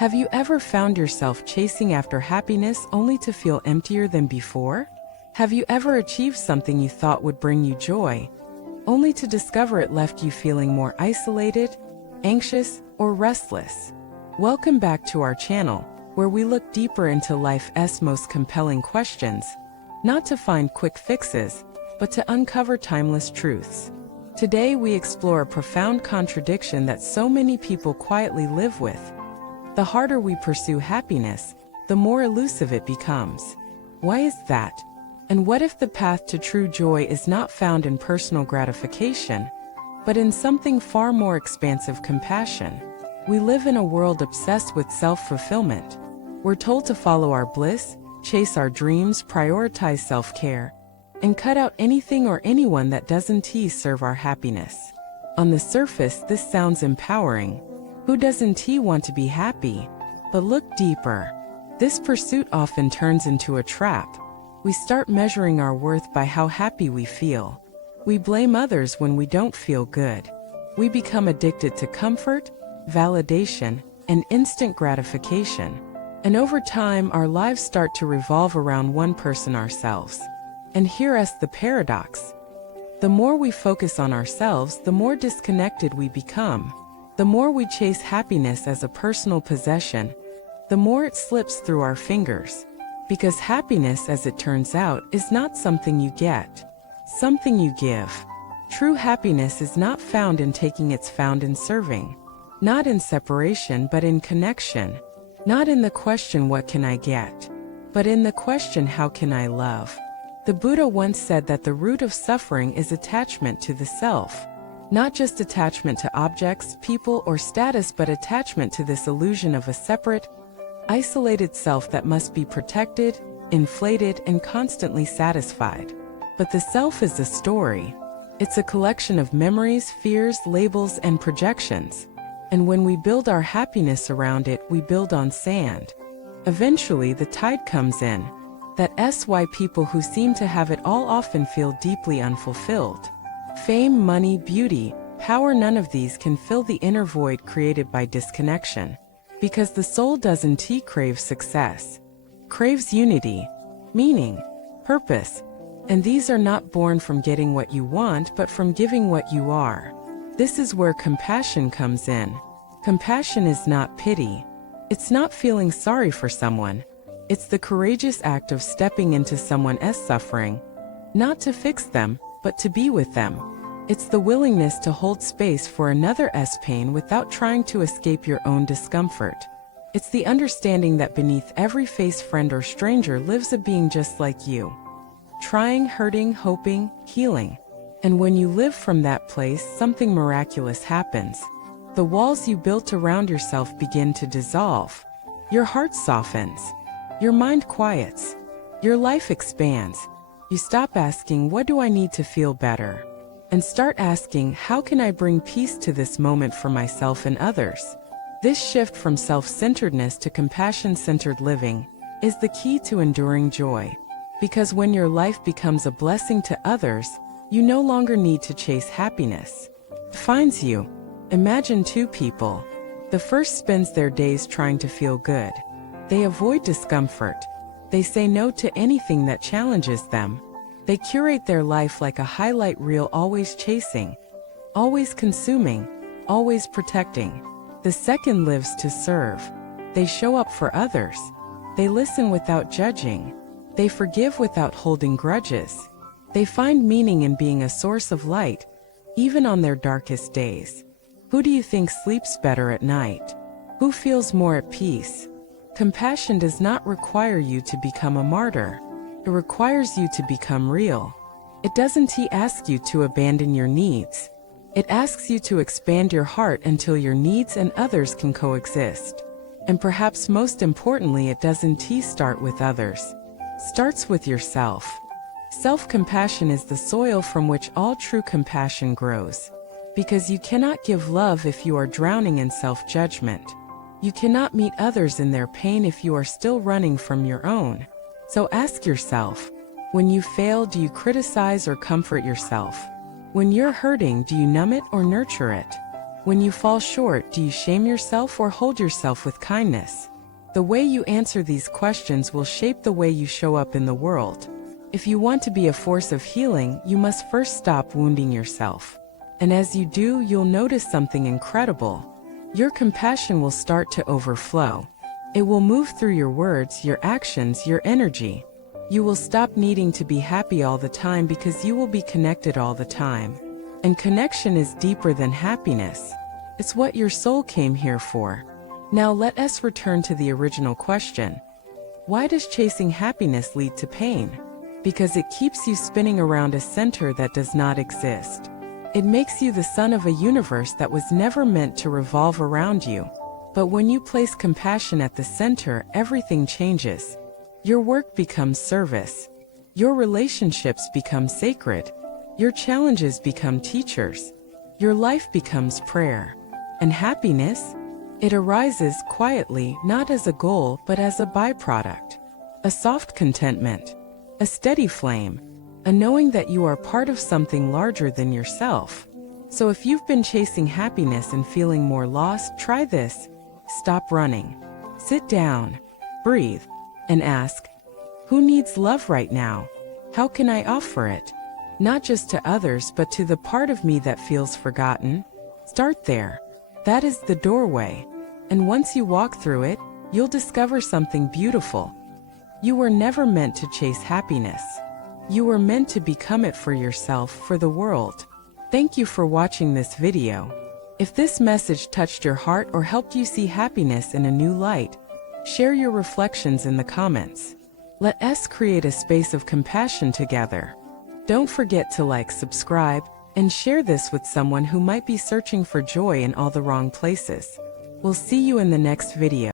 Have you ever found yourself chasing after happiness only to feel emptier than before? Have you ever achieved something you thought would bring you joy, only to discover it left you feeling more isolated, anxious, or restless? Welcome back to our channel, where we look deeper into life's most compelling questions, not to find quick fixes, but to uncover timeless truths. Today we explore a profound contradiction that so many people quietly live with. The harder we pursue happiness, the more elusive it becomes. Why is that? And what if the path to true joy is not found in personal gratification, but in something far more expansive: compassion? We live in a world obsessed with self-fulfillment. We're told to follow our bliss, chase our dreams, prioritize self-care, and cut out anything or anyone that doesn't serve our happiness. On the surface, this sounds empowering. Who doesn't want to be happy? But look deeper. This pursuit often turns into a trap. We start measuring our worth by how happy we feel. We blame others when we don't feel good. We become addicted to comfort, validation, and instant gratification. And over time, our lives start to revolve around one person: ourselves. And here's the paradox. The more we focus on ourselves, the more disconnected we become. The more we chase happiness as a personal possession, the more it slips through our fingers. Because happiness, as it turns out, is not something you get, something you give. True happiness is not found in taking, it's found in serving. Not in separation, but in connection. Not in the question, what can I get? But in the question, how can I love? The Buddha once said that the root of suffering is attachment to the self. Not just attachment to objects, people, or status, but attachment to this illusion of a separate, isolated self that must be protected, inflated, and constantly satisfied. But the self is a story. It's a collection of memories, fears, labels, and projections. And when we build our happiness around it, we build on sand. Eventually, the tide comes in. That's why people who seem to have it all often feel deeply unfulfilled. Fame, money, beauty, power, none of these can fill the inner void created by disconnection. Because the soul doesn't crave success. Craves unity, meaning, purpose. And these are not born from getting what you want, but from giving what you are. This is where compassion comes in. Compassion is not pity. It's not feeling sorry for someone. It's the courageous act of stepping into someone's suffering, not to fix them, but to be with them. It's the willingness to hold space for another's pain without trying to escape your own discomfort. It's the understanding that beneath every face, friend or stranger, lives a being just like you. Trying, hurting, hoping, healing. And when you live from that place, something miraculous happens. The walls you built around yourself begin to dissolve. Your heart softens. Your mind quiets. Your life expands. You stop asking, what do I need to feel better? And start asking, how can I bring peace to this moment for myself and others? This shift from self-centeredness to compassion-centered living is the key to enduring joy. Because when your life becomes a blessing to others, you no longer need to chase happiness. It finds you. Imagine two people. The first spends their days trying to feel good. They avoid discomfort. They say no to anything that challenges them. They curate their life like a highlight reel, always chasing, always consuming, always protecting. The second lives to serve. They show up for others. They listen without judging. They forgive without holding grudges. They find meaning in being a source of light, even on their darkest days. Who do you think sleeps better at night? Who feels more at peace? Compassion does not require you to become a martyr. It requires you to become real. It doesn't ask you to abandon your needs. It asks you to expand your heart until your needs and others can coexist. And perhaps most importantly, it doesn't start with others. It starts with yourself. Self-compassion is the soil from which all true compassion grows. Because you cannot give love if you are drowning in self-judgment. You cannot meet others in their pain if you are still running from your own. So ask yourself, when you fail, do you criticize or comfort yourself? When you're hurting, do you numb it or nurture it? When you fall short, do you shame yourself or hold yourself with kindness? The way you answer these questions will shape the way you show up in the world. If you want to be a force of healing, you must first stop wounding yourself. And as you do, you'll notice something incredible. Your compassion will start to overflow. It will move through your words, your actions, your energy. You will stop needing to be happy all the time because you will be connected all the time. And connection is deeper than happiness. It's what your soul came here for. Now let us return to the original question. Why does chasing happiness lead to pain? Because it keeps you spinning around a center that does not exist. It makes you the son of a universe that was never meant to revolve around you. But when you place compassion at the center, everything changes. Your work becomes service. Your relationships become sacred. Your challenges become teachers. Your life becomes prayer. And happiness? It arises quietly, not as a goal, but as a byproduct. A soft contentment. A steady flame. A knowing that you are part of something larger than yourself. So if you've been chasing happiness and feeling more lost, try this. Stop running. Sit down. Breathe. And ask, who needs love right now? How can I offer it? Not just to others, but to the part of me that feels forgotten. Start there. That is the doorway. And once you walk through it, you'll discover something beautiful. You were never meant to chase happiness. You were meant to become it for yourself, for the world. Thank you for watching this video. If this message touched your heart or helped you see happiness in a new light, share your reflections in the comments. Let us create a space of compassion together. Don't forget to like, subscribe, and share this with someone who might be searching for joy in all the wrong places. We'll see you in the next video.